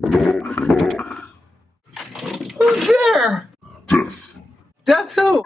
Who's there? Death. Death who?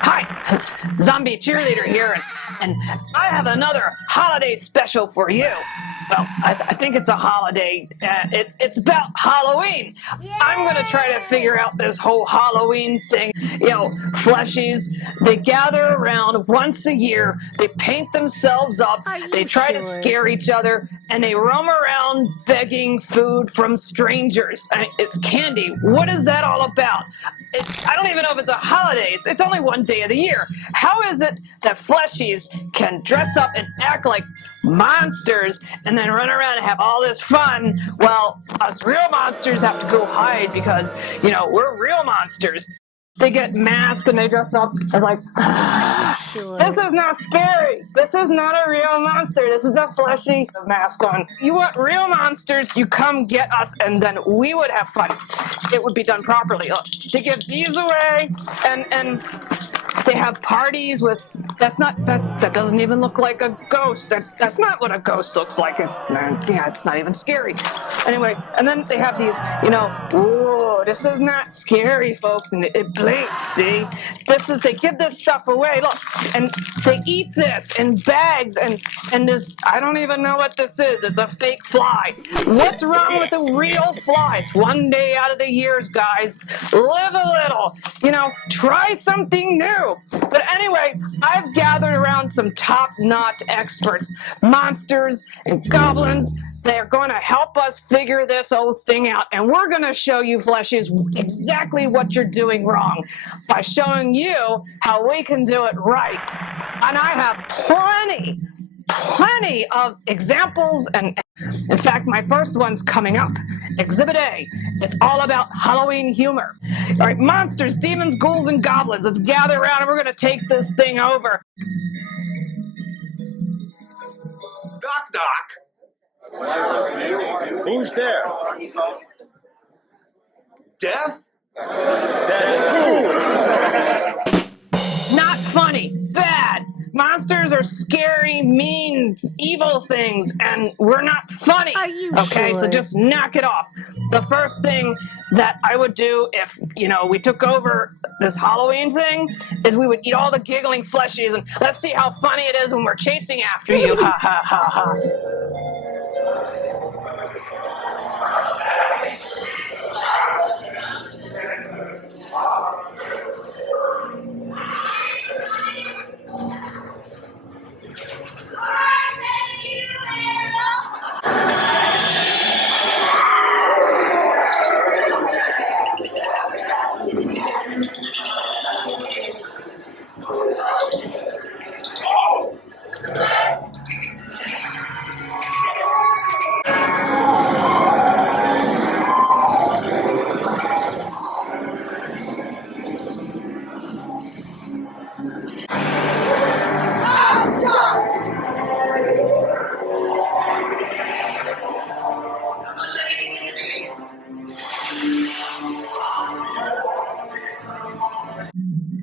Hi, Zombie Cheerleader here, and I have another holiday special for you. Well, I think it's a holiday. It's about Halloween. Yay! I'm going to try to figure out this whole Halloween thing. You know, fleshies, they gather around once a year, they paint themselves up, they try to scare each other, and they roam around begging food from strangers. It's candy. What is that all about? I don't even know if it's a holiday. It's only one day of the year. How is it that fleshies can dress up and act like monsters and then run around and have all this fun while us real monsters have to go hide because, you know, we're real monsters? They get masked and they dress up as like, this is not scary. This is not a real monster. This is a fleshy mask on. You want real monsters, you come get us and then we would have fun. It would be done properly. Look, they give these away and they have parties with, that doesn't even look like a ghost. That's not what a ghost looks like. It's not even scary. Anyway, and then they have these, you know, whoa, this is not scary, folks, and it blinks, see? They give this stuff away, look, and they eat this in bags, and this, I don't even know what this is. It's a fake fly. What's wrong with a real fly? It's one day out of the years, guys. Live a little, you know, try something new. But anyway, I've gathered around some top-notch experts, monsters and goblins. They're going to help us figure this whole thing out, and we're going to show you fleshies exactly what you're doing wrong by showing you how we can do it right. And I have plenty of examples, and in fact, my first one's coming up. Exhibit A. It's all about Halloween humor. All right, monsters, demons, ghouls, and goblins. Let's gather around and we're going to take this thing over. Knock, knock. Who's there? Death? Death who? Not funny. Bad. Monsters are scary, mean, evil things, and we're not funny. Are you okay, sure? So just knock it off. The first thing that I would do if, you know, we took over this Halloween thing is we would eat all the giggling fleshies, and let's see how funny it is when we're chasing after you. Ha, ha, ha, ha.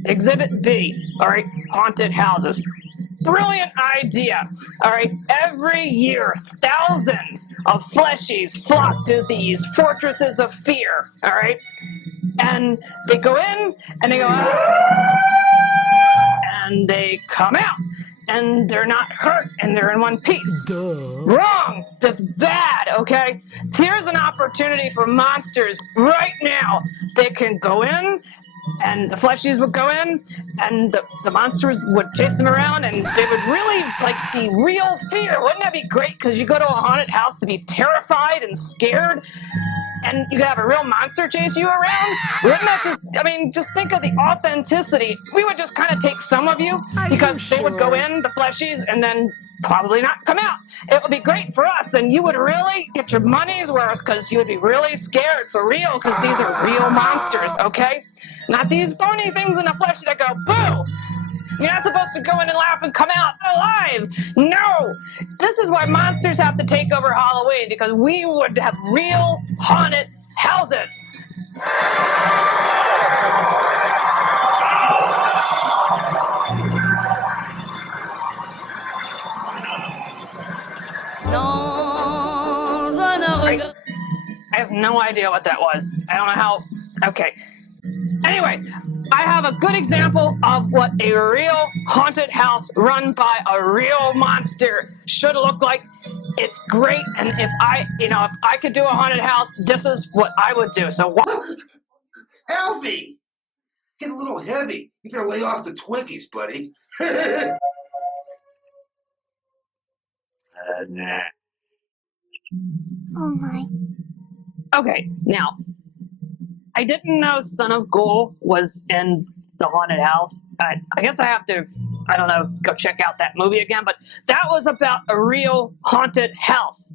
Exhibit B, all right, haunted houses. Brilliant idea, all right? Every year, thousands of fleshies flock to these fortresses of fear, all right? And they go in, and they go, and they come out. And they're not hurt, and they're in one piece. Wrong! Just bad, okay? Here's an opportunity for monsters right now. They can go in, and the fleshies would go in, and the monsters would chase them around, and they would really be real fear. Wouldn't that be great? Because you go to a haunted house to be terrified and scared, and you could have a real monster chase you around. Wouldn't that just think of the authenticity. We would just kind of take some of you, because they would go in, the fleshies, and then probably not come out. It would be great for us, and you would really get your money's worth, because you would be really scared for real, because these are real monsters, okay? Not these phony things in the flesh that go, boo! You're not supposed to go in and laugh and come out alive. No! This is why monsters have to take over Halloween, because we would have real haunted houses. I have no idea what that was. I don't know how. Okay. Anyway, I have a good example of what a real haunted house run by a real monster should look like. It's great, and if I could do a haunted house, this is what I would do. So, Alfie! Get a little heavy. You better lay off the Twinkies, buddy. Nah. Oh my. Okay, now, I didn't know Son of Ghoul was in the haunted house. I guess I have to, go check out that movie again, but that was about a real haunted house.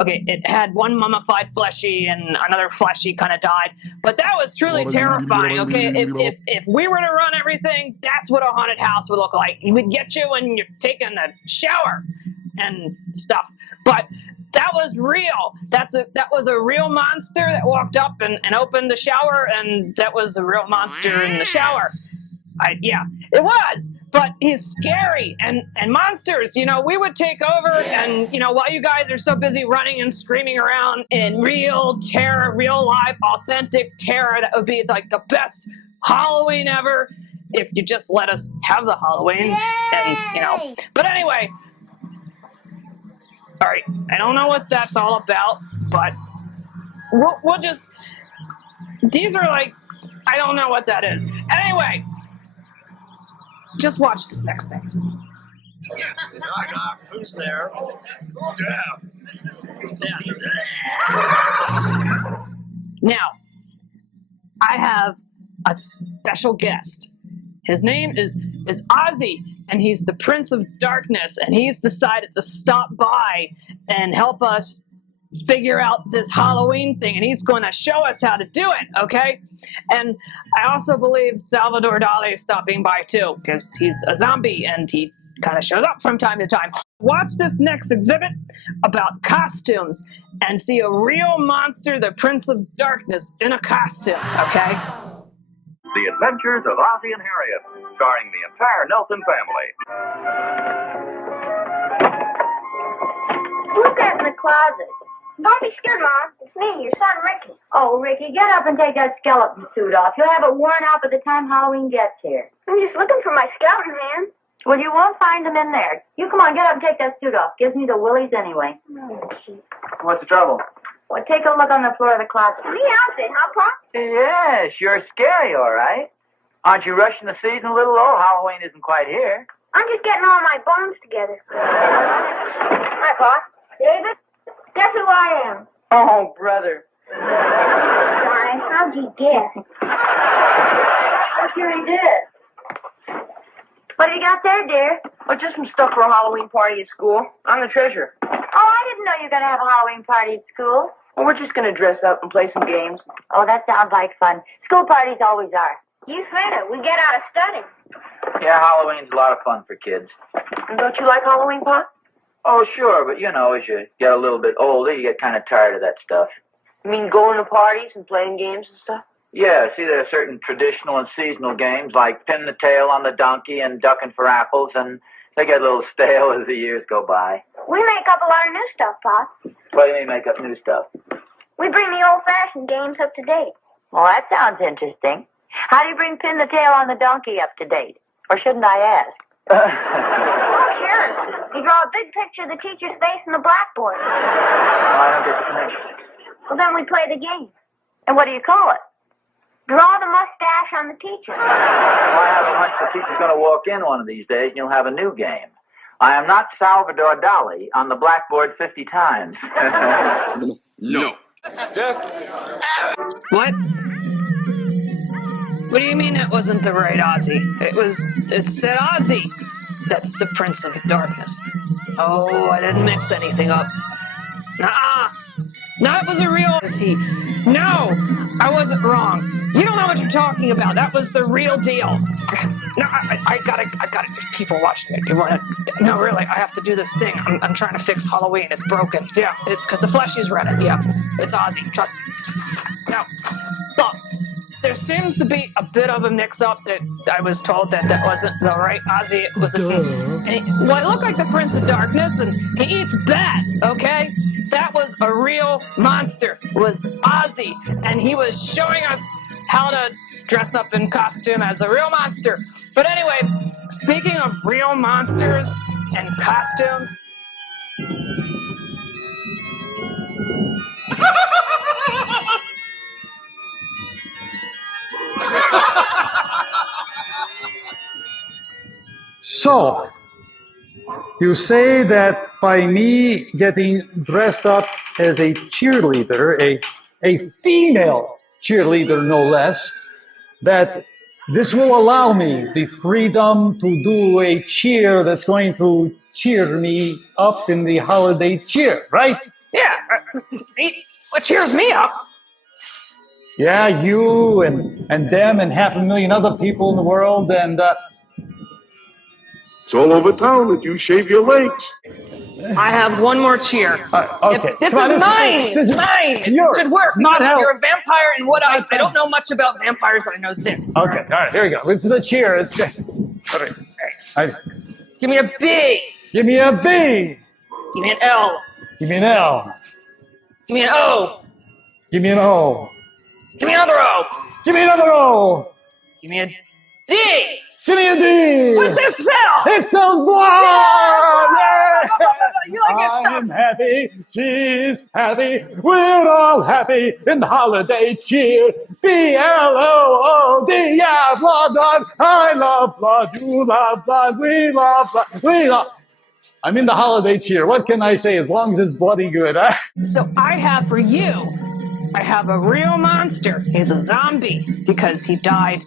Okay, it had one mummified fleshie and another fleshie kind of died, but that was truly terrifying, okay? If we were to run everything, that's what a haunted house would look like. It would get you when you're taking a shower and stuff, but that was real. That was a real monster that walked up and opened the shower, and that was a real monster in the shower. Yeah, it was. But he's scary, and monsters, we would take over, and, while you guys are so busy running and screaming around in real terror, real life, authentic terror, that would be like the best Halloween ever if you just let us have the Halloween. Yay! And, but anyway, all right, I don't know what that's all about, but we'll just, these are I don't know what that is. Anyway, just watch this next thing. Knock, knock. Who's there? Death. Now, I have a special guest. His name is Ozzie, and he's the Prince of Darkness, and he's decided to stop by and help us figure out this Halloween thing, and he's going to show us how to do it, okay? And I also believe Salvador Dali is stopping by too, because he's a zombie, and he kind of shows up from time to time. Watch this next exhibit about costumes and see a real monster, the Prince of Darkness, in a costume, okay? The Adventures of Ozzie and Harriet, starring the entire Nelson family. Who's that in the closet? Don't be scared, Mom. It's me, your son, Ricky. Oh, Ricky, get up and take that skeleton suit off. You'll have it worn out by the time Halloween gets here. I'm just looking for my skeleton hands. Well, you won't find them in there. You come on, get up and take that suit off. Gives me the willies anyway. Oh, gee. What's the trouble? Well, take a look on the floor of the closet. Me outfit, huh, Pop? Yeah, sure scary, all right. Aren't you rushing the season a little? Oh, Halloween isn't quite here. I'm just getting all my bones together. Hi, Pop. David? Guess who I am? Oh, brother. Why, how'd you guess? I'm sure he did. What do you got there, dear? Oh, just some stuff for a Halloween party at school. I'm the treasurer. Oh, I didn't know you were going to have a Halloween party at school. Well, we're just going to dress up and play some games. Oh, that sounds like fun. School parties always are. You said it. We get out of study. Yeah, Halloween's a lot of fun for kids. And don't you like Halloween, Pop? Oh, sure, but as you get a little bit older, you get kind of tired of that stuff. You mean going to parties and playing games and stuff? Yeah, see, there are certain traditional and seasonal games like pin the tail on the donkey and ducking for apples, and they get a little stale as the years go by. We make up a lot of new stuff, Pop. What do you mean make up new stuff? We bring the old-fashioned games up to date. Well, that sounds interesting. How do you bring pin the tail on the donkey up to date? Or shouldn't I ask? Oh, sure. You draw a big picture of the teacher's face on the blackboard. I don't get the connection. Well, then we play the game. And what do you call it? Draw the mustache on the teacher. I have a hunch the teacher's going to walk in one of these days and you'll have a new game. I am not Salvador Dali on the blackboard 50 times. No. What? What do you mean that wasn't the right Ozzie? It said Ozzie. That's the Prince of Darkness. Oh, I didn't mix anything up. Nuh-uh. No, it was a real... No, I wasn't wrong. You don't know what you're talking about. That was the real deal. No, I gotta. There's people watching it. You wanna? No, really, I have to do this thing. I'm trying to fix Halloween. It's broken. Yeah, it's because the fleshies read it. Yeah, it's Ozzie. Trust me. Now, look, there seems to be a bit of a mix-up that I was told that wasn't the right Ozzie. It was well, it looked like the Prince of Darkness, and he eats bats. Okay. That was a real monster, was Ozzie, and he was showing us how to dress up in costume as a real monster. But anyway, speaking of real monsters and costumes... So, you say that by me getting dressed up as a cheerleader, a female cheerleader no less, that this will allow me the freedom to do a cheer that's going to cheer me up in the holiday cheer, right? Yeah, what cheers me up? Yeah, you and them and 500,000 other people in the world, and It's all over town that you shave your legs. I have one more cheer. okay. This Come on, is mine. This is mine. yours. It should work. It's not because help. You're a vampire, and I don't know much about vampires, but I know this. Okay, all right, here we go. It's the cheer. It's good. All right. Give me a B. Give me a B. Give me an L. Give me an L. Give me an O. Give me an O. Give me another O. Give me another O. Give me a D. Give me a D. What's this spell? It spells blood. Yeah. You like it I stuff. am happy. She's happy. We're all happy in the holiday cheer. B-L-O-O-D. Yeah, blood, blood. I love blood. You love blood. We love blood. We love. I'm in the holiday cheer. What can I say? As long as it's bloody good, huh? So I have for you, I have a real monster. He's a zombie because he died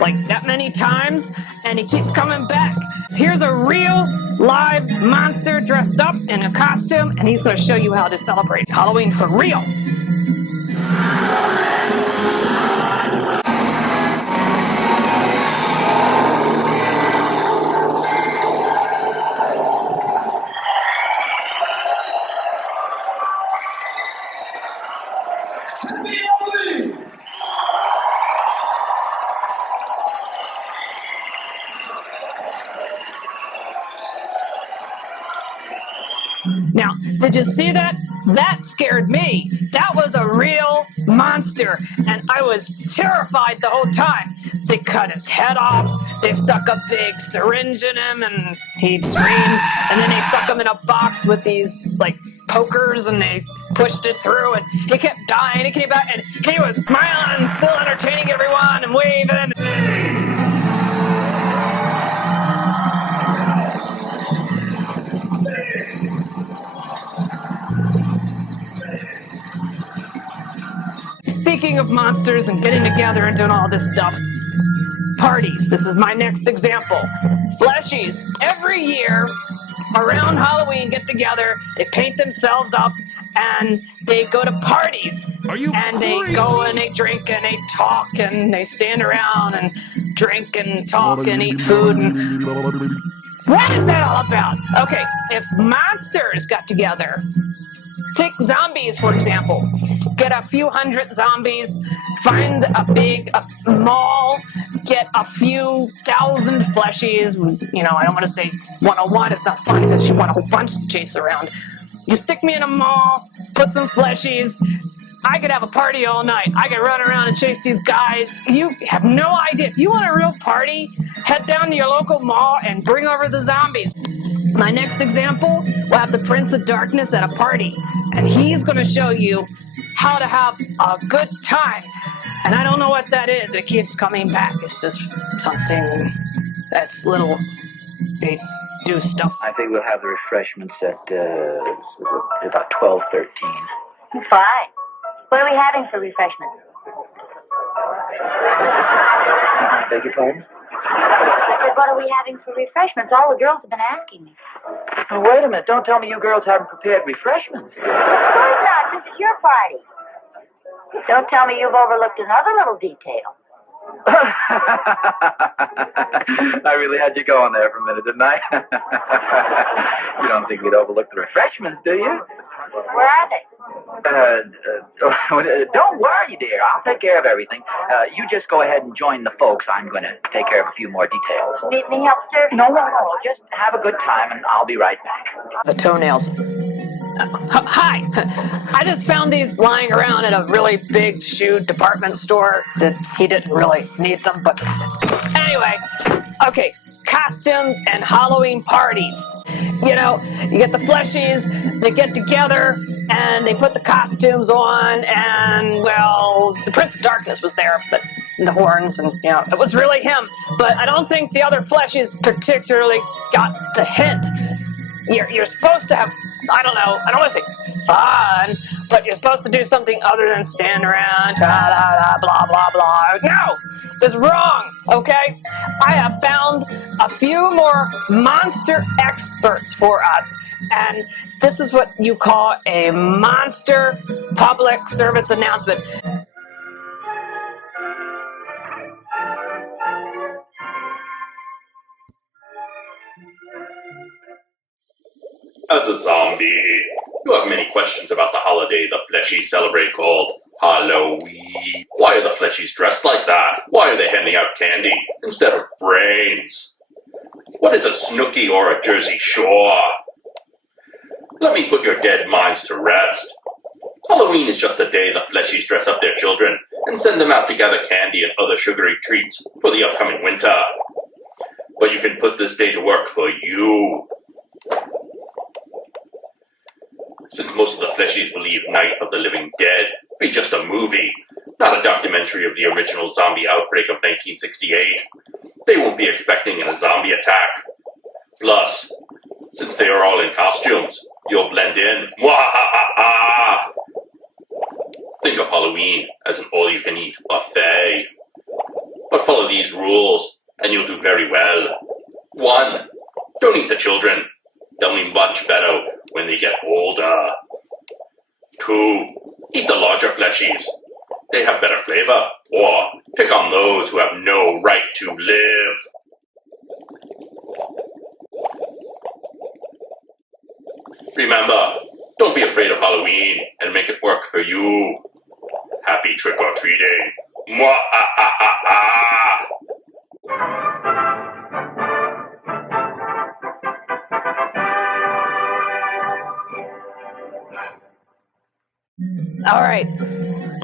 like that many times, and he keeps coming back. So here's a real live monster dressed up in a costume, and he's going to show you how to celebrate Halloween for real. Now, did you see that? That scared me. That was a real monster, and I was terrified the whole time. They cut his head off, they stuck a big syringe in him, and he screamed, and then they stuck him in a box with these, like, pokers, and they pushed it through, and he kept dying. He came back, and he was smiling and still entertaining everyone and waving. Speaking of monsters and getting together and doing all this stuff, parties. This is my next example. Fleshies. Every year, around Halloween, get together, they paint themselves up, and they go to parties. And they go and they drink and they talk and they stand around and drink and talk and eat food. And what is that all about? Okay, if monsters got together, take zombies, for example. Get a few hundred zombies, find a big mall, get a few thousand fleshies. You know, I don't want to say 101. It's not fun because you want a whole bunch to chase around. You stick me in a mall, put some fleshies. I could have a party all night. I could run around and chase these guys. You have no idea. If you want a real party, head down to your local mall and bring over the zombies. My next example, we'll have the Prince of Darkness at a party, and he's going to show you how to have a good time. And I don't know what that is. It keeps coming back. It's just something that's little. They do stuff. I think we'll have the refreshments at about 12:13. Fine. What are we having for refreshments? Beg your pardon? I said, what are we having for refreshments? All the girls have been asking me. Oh, wait a minute. Don't tell me you girls haven't prepared refreshments. Of course not. This is your party. Don't tell me you've overlooked another little detail. I really had you going there for a minute, didn't I? You don't think we'd overlook the refreshments, do you? Where are they? Don't worry, dear. I'll take care of everything. You just go ahead and join the folks. I'm going to take care of a few more details. Need any help, sir? No. Just have a good time, and I'll be right back. The toenails. Hi. I just found these lying around at a really big shoe department store that he didn't really need them, but anyway. Okay, costumes and Halloween parties. You know, you get the fleshies, they get together, and they put the costumes on, and, well, the Prince of Darkness was there, but the horns, and, you know, it was really him. But I don't think the other fleshies particularly got the hint. You're supposed to have, I don't want to say fun, but you're supposed to do something other than stand around, blah, blah, blah. No, it's wrong, okay? I have found a few more monster experts for us, and this is what you call a monster public service announcement. As a zombie, you have many questions about the holiday the fleshies celebrate called Halloween. Why are the fleshies dressed like that? Why are they handing out candy instead of brains? What is a Snooki or a Jersey Shore? Let me put your dead minds to rest. Halloween is just a day the fleshies dress up their children and send them out to gather candy and other sugary treats for the upcoming winter. But you can put this day to work for you. Since most of the fleshies believe Night of the Living Dead be just a movie, not a documentary of the original zombie outbreak of 1968, they won't be expecting a zombie attack. Plus, since they are all in costumes, you'll blend in. Mwahaha! Think of Halloween as an all-you-can-eat buffet. But follow these rules, and you'll do very well. 1. Don't eat the children. They'll be much better when they get older. 2. Eat the larger fleshies. They have better flavor. Or pick on those who have no right to live. Remember, don't be afraid of Halloween and make it work for you. Happy trick-or-treating. Mwah-ah-ah-ah-ah! All right,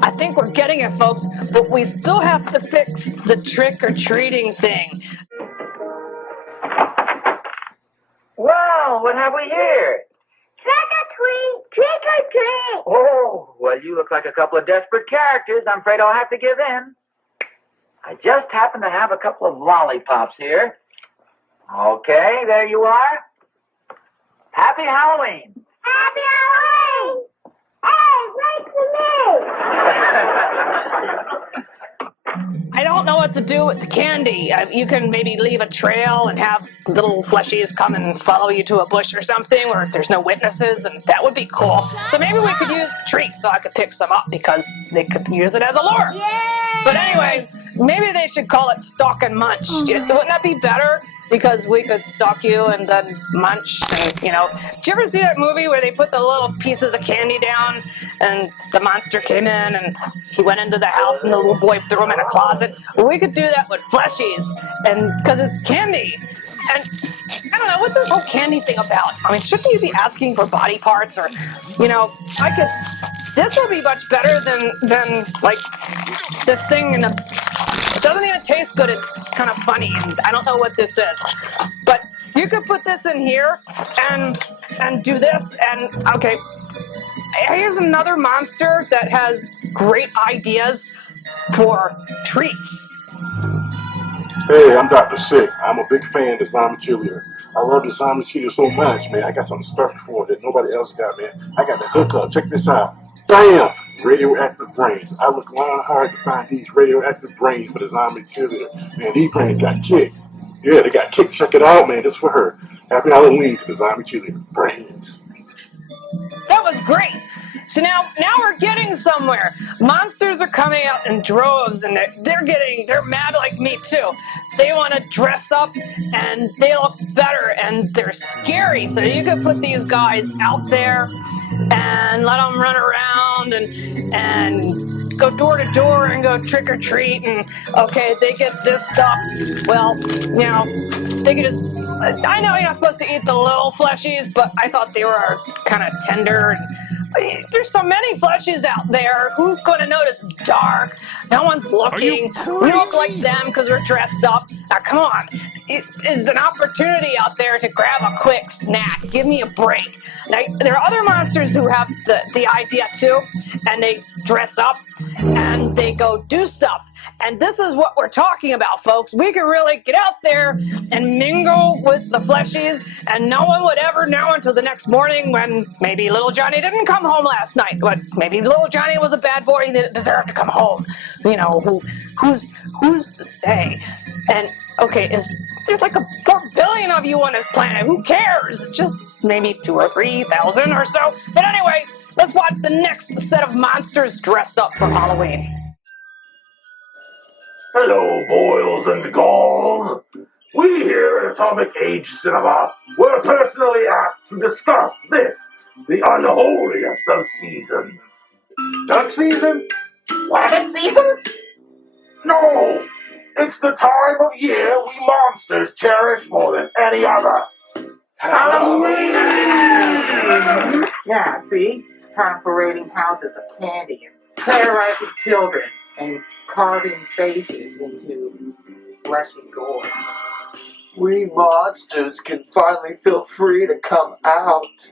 I think we're getting it, folks, but we still have to fix the trick-or-treating thing. Well, what have we here? Trick-or-treat! Trick-or-treat! Oh, well, you look like a couple of desperate characters. I'm afraid I'll have to give in. I just happen to have a couple of lollipops here. Okay, there you are. Happy Halloween! Happy Halloween! Hey, wait for me! I don't know what to do with the candy. You can maybe leave a trail and have little fleshies come and follow you to a bush or something where there's no witnesses, and that would be cool. So maybe we could use treats so I could pick some up because they could use it as a lure. Yay! But anyway, maybe they should call it stalk and munch. Wouldn't that be better? Because we could stalk you and then munch, and, you know. Did you ever see that movie where they put the little pieces of candy down and the monster came in and he went into the house and the little boy threw him in a closet? Well, we could do that with fleshies, and because it's candy. And I don't know, what's this whole candy thing about? I mean, shouldn't you be asking for body parts or, you know, this will be much better than like this thing in the, it doesn't even taste good, it's kind of funny, and I don't know what this is. But you could put this in here and do this, and okay, here's another monster that has great ideas. for treats. Hey, I'm Dr. Sick. I'm a big fan of the Zombie Cheerleader. I love the Zombie Cheerleader so much, man. I got something special for it that nobody else got, man. I got the hookup. Check this out. Bam! Radioactive brains. I look long and hard to find these radioactive brains for the Zombie Cheerleader. Man, these brains got kicked. Yeah, they got kicked. Check it out, man. This for her. Happy Halloween to the Zombie Cheerleader. Brains. That was great. So now we're getting somewhere. Monsters are coming out in droves, and they're mad like me too. They want to dress up, and they look better, and they're scary. So you could put these guys out there and let them run around and go door to door and go trick or treat. And okay, they get this stuff. Well, they could just. I know you're not supposed to eat the little fleshies, but I thought they were kind of tender. There's so many fleshies out there. Who's going to notice? It's dark. No one's looking. We look like them because we're dressed up. Now, come on. It is an opportunity out there to grab a quick snack. Give me a break. Now, there are other monsters who have the idea too, and they dress up and they go do stuff. And this is what we're talking about, folks. We can really get out there and mingle with the fleshies, and no one would ever know until the next morning when maybe little Johnny didn't come home last night. But maybe little Johnny was a bad boy and didn't deserve to come home. Who's to say? And okay, there's like 4 billion of you on this planet. Who cares? It's just maybe 2,000 or 3,000 or so. But anyway, let's watch the next set of monsters dressed up for Halloween. Hello, boils and galls. We here at Atomic Age Cinema were personally asked to discuss this, the unholiest of seasons. Duck season? Rabbit season? No, it's the time of year we monsters cherish more than any other. Halloween! Yeah, see? It's time for raiding houses of candy and terrorizing children and carving faces into fleshy gourds. We monsters can finally feel free to come out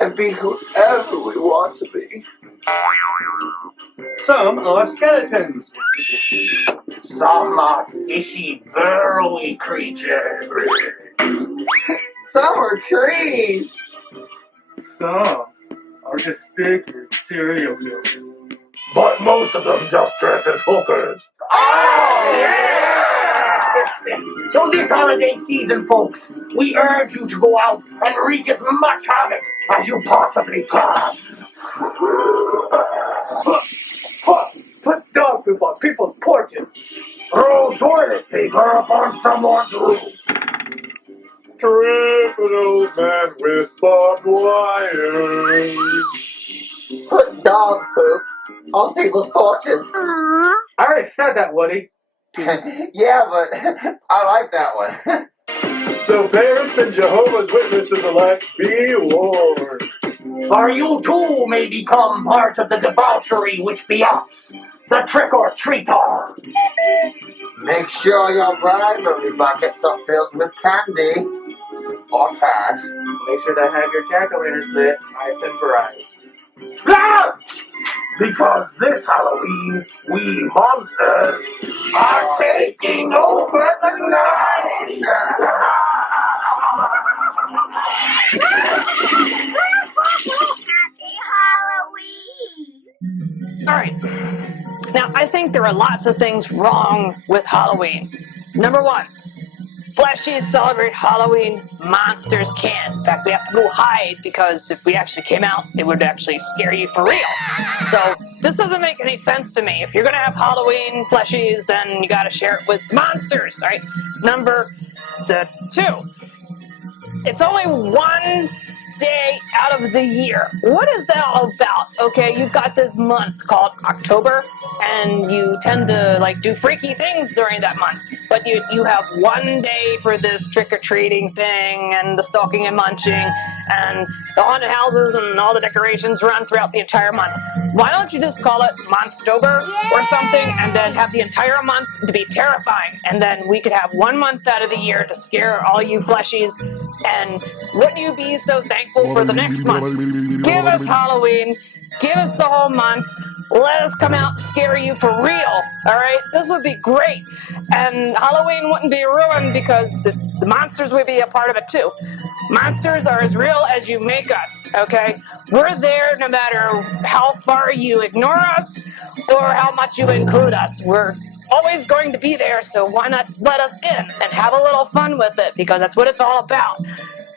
and be whoever we want to be. Some are skeletons. Some are fishy, burrowy creatures. Some are trees. Some are disfigured serial killers. But most of them just dress as hookers. Oh, yeah! So this holiday season, folks, we urge you to go out and wreak as much havoc as you possibly can. Put dog poop on people's porches. Throw toilet paper upon someone's roof. Trip an old man with barbed wire. Put dog poop on people's porches. I already said that, Woody. Yeah, but I like that one. So parents and Jehovah's Witnesses alike, be warned. For you too may become part of the debauchery which be us, the trick-or-treater. Make sure your bribery buckets are filled with candy or cash. Make sure to have your jack-o'-lantern lit nice and bright. Ah! Because this Halloween, we monsters are taking over the night! Happy Halloween! All right. Now, I think there are lots of things wrong with Halloween. Number one, fleshies celebrate Halloween, monsters can't. In fact, we have to go hide because if we actually came out, it would actually scare you for real. So this doesn't make any sense to me. If you're going to have Halloween fleshies, then you got to share it with the monsters, right? Number 2, it's only one day out of the year. What is that all about? Okay, you've got this month called October, and you tend to do freaky things during that month. But you have one day for this trick-or-treating thing, and the stalking and munching, and the haunted houses, and all the decorations run throughout the entire month. Why don't you just call it Monstober or something, and then have the entire month to be terrifying, and then we could have 1 month out of the year to scare all you fleshies, and wouldn't you be so thankful for the next month? Give us Halloween, give us the whole month, let us come out and scare you for real, all right? This would be great. And Halloween wouldn't be ruined because the monsters would be a part of it too. Monsters are as real as you make us, okay? We're there no matter how far you ignore us or how much you include us. We're always going to be there, so why not let us in and have a little fun with it, because that's what it's all about.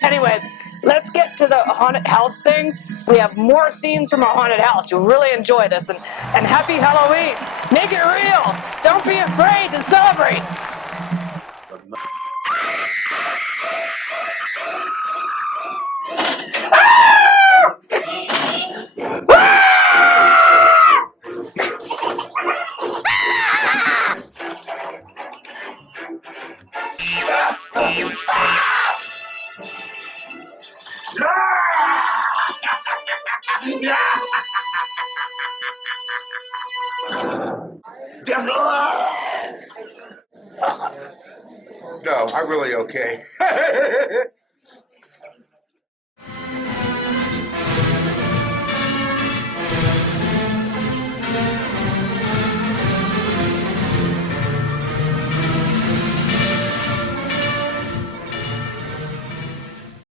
Anyway, let's get to the haunted house thing. We have more scenes from a haunted house. You'll really enjoy this. And happy Halloween. Make it real. Don't be afraid to celebrate. No, I'm really okay.